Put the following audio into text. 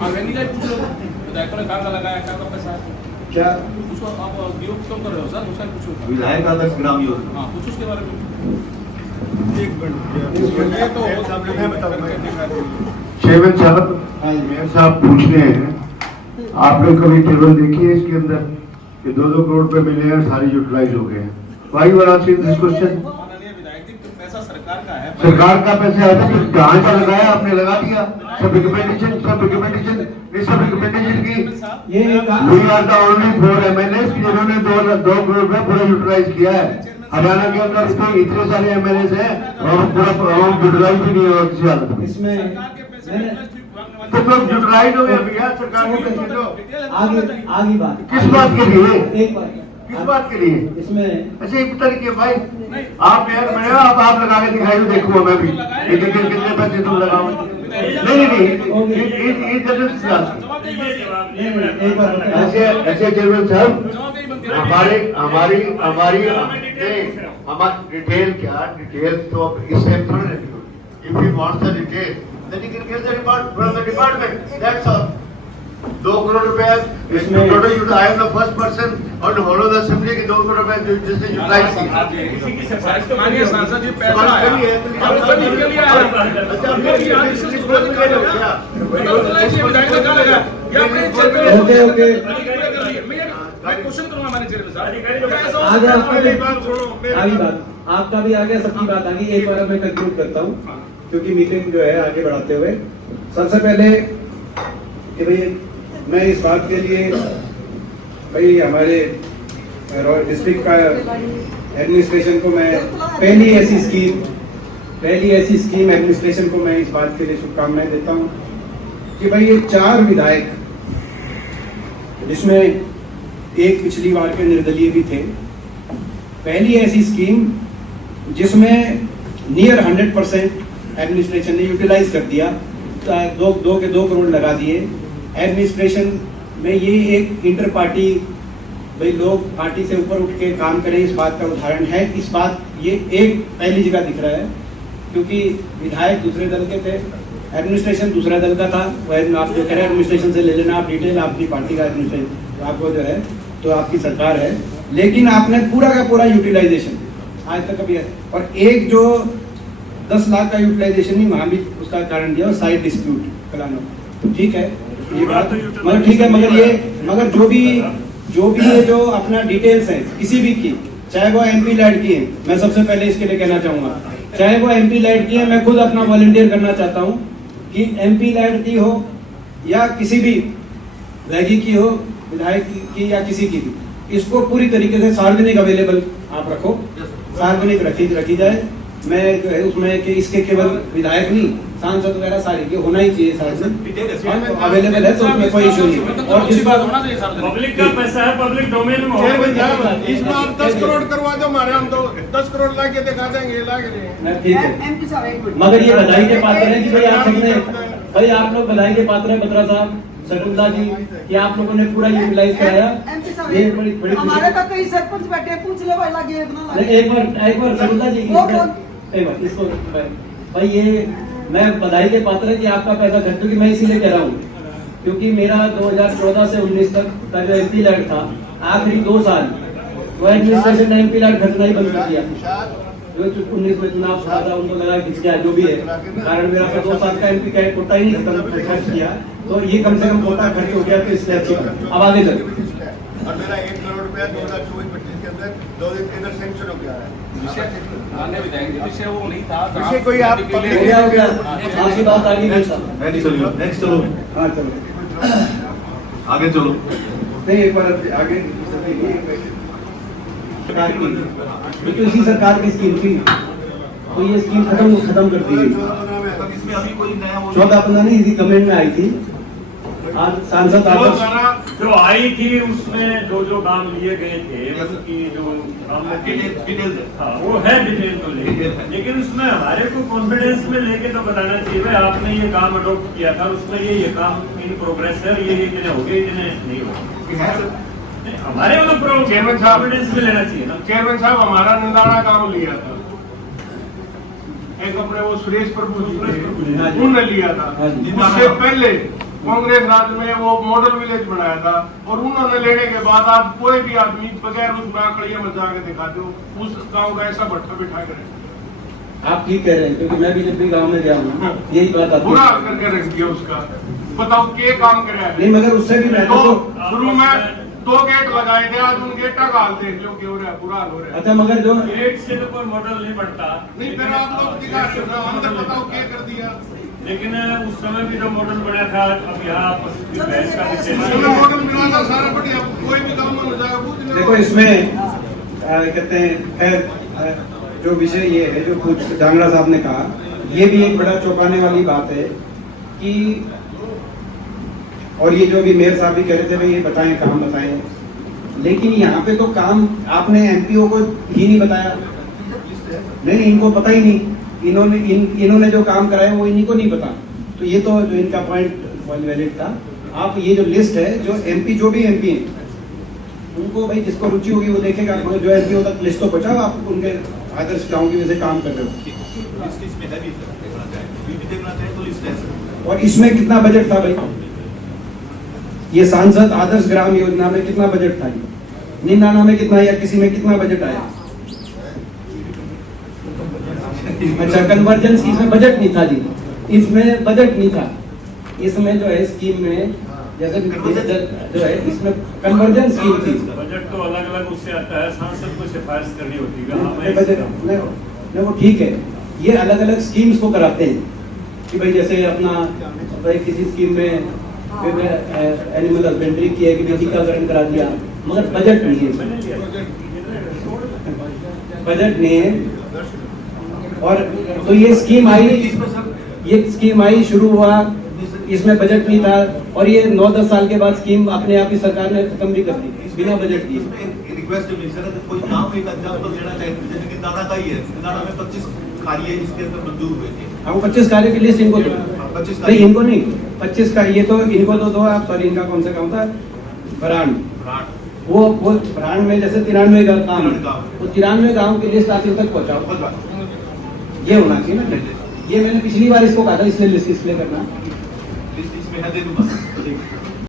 नहीं जाए पूछ लो विधायकों ने कहाँ का लगाया, कहाँ का पैसा है, क्या उसको आप विरोध क्यों कर रहे हो सर? उसका पूछो, विधायक आदर्श ग्राम योजना? हाँ पूछो उसके बारे में। चेयरमैन साहब, मेयर साहब पूछने हैं, आप लोग कभी टेबल देखी है इसके अंदर कि 2-2 करोड़ रुपए मिले हैं, सारे यूटिलाइज हो गए हैं? Why you are asking this question? माननीय विधायक जी, पैसा सरकार का है, सरकार का पैसा है तो कहाँ से लगाया? आपने लगा दिया। सब रिकमेंडेशन की ये We are the only 4 MLAs जिन्होंने 2 करोड़ रुपए पूरा यूटिलाइज किया है। हरियाणा के अंदर इतने सारे MLAs हैं और पूरा यूटिलाइज भी नहीं हुआ किसी हालत में। इसमें सरकार के पैसे तो लोग यूटिलाइज हो गए भैया, सरकार को पैसे दो। आगे बात किस बात के लिए? एक बात किस बात के लिए? इसमें ऐसे एक तरीके भाई, आप मेयर बने हो, आप लगा के दिखाई देखूंगा मैं भी कितने पैसे तुम लगाओ। नहीं एक बार ऐसे चेयरमैन साहब, हमारी डिटेल क्या डिटेल तो अब इससे थोड़ी रहती हो। If you want the detail then you can get the report from the department, that's all. 2 crore रुपए इसमें total use. I am the first person और होल ऑफ द असेंबली के 2 करोड़ रुपए जिसने यूटिलाइज किया। माननीय सांसद जी पैसा आया, अब उसका निकल लिया है। अच्छा मेरी आज से विधायक ने कहा लगा कि अपने ओके मैं क्वेश्चन करूंगा हमारे चेयरमैन साहब। आगे आगे बात आपका भी आ गया, सबकी बात आ गई। एक बार मैं कंक्लूड करता हूँ क्योंकि मीटिंग जो है आगे बढ़ाते हुए, सबसे पहले कि भाई मैं इस बात के लिए भाई हमारे डिस्ट्रिक्ट का एडमिनिस्ट्रेशन को मैं पहली ऐसी स्कीम एडमिनिस्ट्रेशन को मैं इस बात के लिए शुभकामनाएं देता हूं कि भाई ये 4 विधायक, जिसमें एक पिछली बार के निर्दलीय भी थे, पहली ऐसी स्कीम जिसमें नियर 100% एडमिनिस्ट्रेशन ने यूटिलाइज कर दिया, 2 करोड़ लगा दिए। एडमिनिस्ट्रेशन में ये एक इंटर पार्टी, भाई लोग पार्टी से ऊपर उठ के काम करें, इस बात का उदाहरण है। इस बात ये एक पहली जगह दिख रहा है, क्योंकि विधायक दूसरे दल के थे, एडमिनिस्ट्रेशन दूसरा दल का था। वह आप जो कह रहे हैं एडमिनिस्ट्रेशन से ले लेना आप डिटेल, आपकी पार्टी का एडमिनिस्ट्रेशन आपको जो है तो आपकी सरकार है, लेकिन आपने पूरा का पूरा यूटिलाइजेशन आज तक कभी है। और एक जो 10 लाख का यूटिलाइजेशन नहीं, वहां भी उसका कारण दिया और साइड डिस्प्यूट कराना, ठीक है ये बात, मगर ठीक है। मगर जो भी ये जो अपना डिटेल्स है किसी भी की, चाहे वो MP लैड की है, मैं सबसे पहले इसके लिए कहना चाहूंगा, चाहे वो MP लैड की है, मैं खुद अपना वॉलंटियर करना चाहता हूँ कि MP लैड की हो या किसी भी वैगी की हो, विधायक की या किसी की भी, इसको पूरी तरीके से सार्वजनिक अवेलेबल आप रखो, सार्वजनिक रखी जाए। मैं जो है उसमें कि इसके केवल विधायक नहीं, सांसद वगैरह सारे के होना ही चाहिए, सार्वजनिक अवेलेबल है तो उसमें कोई इशू नहीं। और जिस बात होना चाहिए पब्लिक का पैसा है, पब्लिक डोमेन में होगा। इसमें आप 10 करोड़ करवा दो, हमारे हम तो 10 करोड़ ला के दिखा देंगे, ठीक है। मगर ये बधाई के पात्र है कि भाई आप सबने, भाई आप लोग बधाई के पात्र है, बत्रा साहब, शकुंतला जी, कि आप लोगों ने पूरा यूटिलाइज कराया। ये बड़ी हमारे तो कई सरपंच बैठे, पूछ ले भाई लगे इतना। एक बार शकुंतला जी इसको भाई, ये मैं बधाई के पात्र है कि आपका पैसा खर्च, क्योंकि मैं इसीलिए कह रहा हूँ क्योंकि मेरा 2014 से 19 तक का जो MP लैड था, आखिरी 2 साल वो एडमिनिस्ट्रेशन ने MP लैड खर्चना ही बंद कर दिया। जो 19 में चुनाव था उनको लगा खिंच गया, जो भी है कारण, मेरा 2 साल का MP का कोटा ही नहीं खर्च किया, तो ये कम से कम कोटा खर्च हो गया, तो इससे अच्छी। अब आगे चलो। और मेरा 1 करोड़ रुपया 2024-25 के अंदर 2 दिन के अंदर सैंक्शन हो गया है। माननीय विधायक जी, विषय वो नहीं था, विषय कोई आप हो गया आपकी बात आगे नेक्स्ट चलो। हाँ चलो आगे चलो। नहीं एक बार आगे क्योंकि इसी सरकार की स्कीम थी, तो ये स्कीम खत्म कर दी गई। 14-15 नहीं, इसी गवर्नमेंट में आई थी। आज सांसद जो आई थी उसमें जो काम लिए गए थे उसकी जो डिटेल था वो है, डिटेल तो लेकिन उसमें हमारे को कॉन्फिडेंस में लेके तो बताना चाहिए भाई आपने ये काम अडॉप्ट किया था, उसमें ये काम इन प्रोग्रेस है, ये इतने हो गए, इतने नहीं हो गए। हमारे मतलब चेयरमैन साहब कॉन्फिडेंस में लेना चाहिए ना। चेयरमैन साहब हमारा निंदाना काम लिया था, एक अपने वो सुरेश प्रभु जी ने लिया था। उससे पहले कांग्रेस राज में वो मॉडल विलेज बनाया था, और उन्होंने लेने के बाद आज कोई भी आदमी बगैर उसमें आकड़ियां मचा के दिखा दो, उस गांव का ऐसा भट्ठा बिठा कर आप ठीक कह रहे हैं, क्योंकि मैं भी जब भी गांव में गया हूँ यही बात आती बुरा है। हाल करके रख दिया उसका। बताओ क्या काम करे है? नहीं, मगर उससे भी मैं तो तो शुरू में 2 गेट लगाए थे, आज उन गेटा का हाल देख लो क्या हो रहा है, बुरा हाल हो रहा है। अच्छा, मगर जो गेट से तो कोई मॉडल नहीं बनता, नहीं फिर आप लोग दिखा रहे हो, हमने बताओ क्या कर दिया। लेकिन उस समय भी जो मॉडल बना था, अब यहाँ आपस की बहस का विषय हमें नहीं है। मॉडल मिला था सारा बढ़िया, कोई भी काम हो जाएगा पूछ लो। देखो इसमें कहते हैं खैर, जो विषय ये है जो कुछ जांगड़ा साहब ने कहा, ये भी एक बड़ा चौंकाने वाली बात है कि, और ये जो भी मेयर साहब भी कह रहे थे भाई ये बताएं, काम बताएं, लेकिन यहाँ पे तो काम आपने एमपीओ को ही नहीं बताया। नहीं, इनको पता ही नहीं, इन्होंने जो काम कराया वो इन्हीं को नहीं पता। तो ये तो जो इनका पॉइंट वैलिड था। आप ये जो लिस्ट है, जो एमपी जो भी एमपी हैं उनको भाई जिसको रुचि होगी वो देखेगा, मगर जो एमपी तक लिस्ट तो पहुंचाओ, आप उनके आदर्श गाँव की वजह से काम कर रहे हो। और इसमें कितना बजट था भाई? ये सांसद आदर्श ग्राम योजना में कितना बजट था? 99 में कितना, या किसी में कितना बजट आया? अच्छा, कन्वर्जेंस की इसमें बजट नहीं था जी, इसमें बजट नहीं था। इसमें जो है स्कीम में जैसे जो है इसमें कन्वर्जेंस स्कीम थी। बजट तो अलग अलग उससे आता है, सांसद को सिफारिश करनी होती है। बजट वो ठीक है, ये अलग अलग स्कीम्स को कराते हैं कि भाई जैसे अपना भाई किसी स्कीम में एनिमल हस्बेंड्री की है कि टीकाकरण करा दिया, मगर बजट नहीं है, बजट नहीं है। और तो ये स्कीम आई, शुरू हुआ, इसमें बजट नहीं था, और ये 9-10 साल के बाद स्कीम अपने आप ही सरकार ने खत्म भी कर दी बिना बजट दिए। रिक्वेस्ट कोई नाम एक एग्जांपल देना चाहिए, जैसे कि दाना का ही है, दाना में 25 कार्य इसके अंदर मंजूर हुए थे। आपको 25 कार्य की लिस्ट इनको दो, 25 नहीं इनको नहीं, 25 का ये तो इनको तो दो आप। सॉरी, इनका कौन सा काम था? ब्रांड। वो ब्रांड में जैसे 93 का काम है, वो 93 गाँव की लिस्ट आप इन तक पहुँचाओ, ये होना चाहिए ना। ये मैंने पिछली बार इसको कहा था, इसलिए लिस्ट इसलिए करना इसमें है, दे दूंगा।